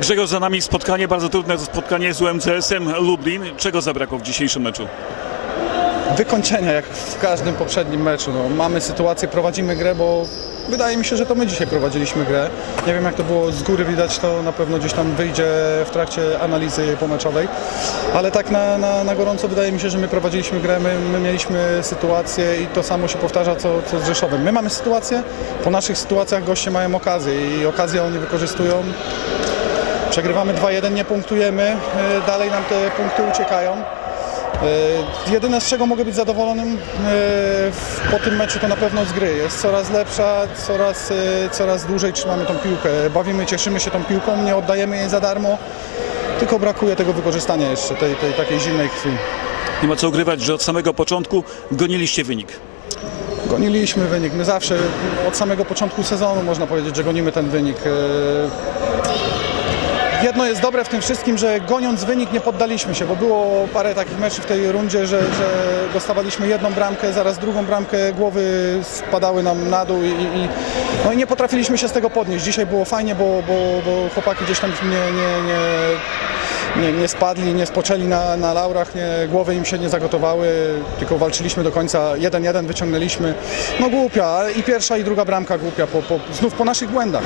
Grzegorz, za nami spotkanie, bardzo trudne spotkanie z UMCS-em Lublin. Czego zabrakło w dzisiejszym meczu? wykończenia, jak w każdym poprzednim meczu. No, mamy sytuację, prowadzimy grę, bo wydaje mi się, że to my dzisiaj prowadziliśmy grę. Nie wiem, jak to było z góry widać, to na pewno gdzieś tam wyjdzie w trakcie analizy pomeczowej. Ale tak na, na, na gorąco wydaje mi się, że my prowadziliśmy grę, my, my mieliśmy sytuację i to samo się powtarza, co, co z Rzeszowem. My mamy sytuację, po naszych sytuacjach goście mają okazję i okazję oni wykorzystują. Przegrywamy 2-1, nie punktujemy, e, dalej nam te punkty uciekają. E, Jedyne z czego mogę być zadowolonym e, po tym meczu to na pewno z gry. Jest coraz lepsza, coraz, coraz dłużej trzymamy tą piłkę. Bawimy, cieszymy się tą piłką, nie oddajemy jej za darmo. Tylko brakuje tego wykorzystania jeszcze, tej, tej takiej zimnej krwi. Nie ma co ukrywać, że od samego początku goniliście wynik. Goniliśmy wynik. My zawsze od samego początku sezonu można powiedzieć, że gonimy ten wynik. Jedno jest dobre w tym wszystkim, że goniąc wynik nie poddaliśmy się, bo było parę takich meczów w tej rundzie, że, że dostawaliśmy jedną bramkę, zaraz drugą bramkę, głowy spadały nam na dół i, i, no i nie potrafiliśmy się z tego podnieść. Dzisiaj było fajnie, bo, bo, bo chłopaki gdzieś tam nie, nie, nie, nie, nie spadli, nie spoczęli na, na laurach, nie, głowy im się nie zagotowały, tylko walczyliśmy do końca. 1-1 wyciągnęliśmy. No głupia i pierwsza i druga bramka głupia, po, po, znów po naszych błędach.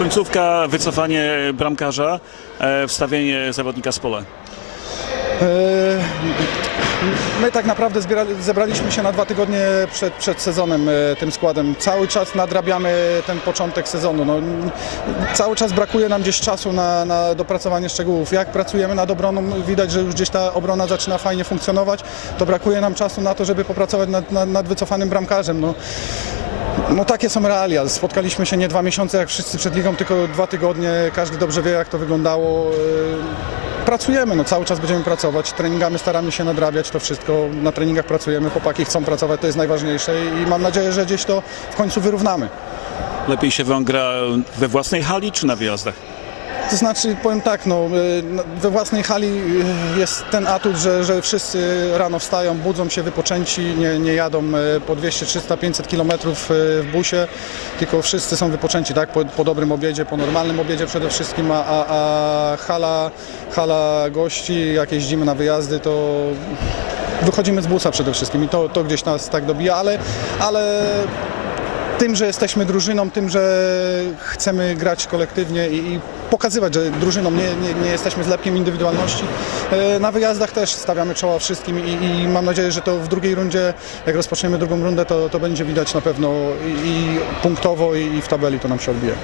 Końcówka, wycofanie bramkarza, e, wstawienie zawodnika z pola. My tak naprawdę zbiera, zebraliśmy się na dwa tygodnie przed, przed sezonem e, tym składem. Cały czas nadrabiamy ten początek sezonu. No, cały czas brakuje nam gdzieś czasu na, na dopracowanie szczegółów. Jak pracujemy nad obroną, widać, że już gdzieś ta obrona zaczyna fajnie funkcjonować, to brakuje nam czasu na to, żeby popracować nad, nad, nad wycofanym bramkarzem. No, no takie są realia. Spotkaliśmy się nie dwa miesiące jak wszyscy przed ligą, tylko dwa tygodnie. Każdy dobrze wie jak to wyglądało. Pracujemy, no cały czas będziemy pracować. Treningami staramy się nadrabiać to wszystko. Na treningach pracujemy, chłopaki chcą pracować, to jest najważniejsze i mam nadzieję, że gdzieś to w końcu wyrównamy. Lepiej się wam gra we własnej hali czy na wyjazdach? To znaczy, powiem tak, no, no, we własnej hali y, jest ten atut, że, że wszyscy rano wstają, budzą się wypoczęci, nie, nie jadą y, po 200, 300, 500 kilometrów w busie, tylko wszyscy są wypoczęci, tak, po, po dobrym obiedzie, po normalnym obiedzie przede wszystkim, a, a, a hala, hala gości, jak jeździmy na wyjazdy, to wychodzimy z busa przede wszystkim i to, to gdzieś nas tak dobija, ale, ale tym, że jesteśmy drużyną, tym, że chcemy grać kolektywnie i, pokazywać, że drużyną nie, nie, nie jesteśmy zlepkiem indywidualności. E, Na wyjazdach też stawiamy czoła wszystkim i, i mam nadzieję, że to w drugiej rundzie, jak rozpoczniemy drugą rundę, to, to będzie widać na pewno i, i punktowo i, i w tabeli to nam się odbije.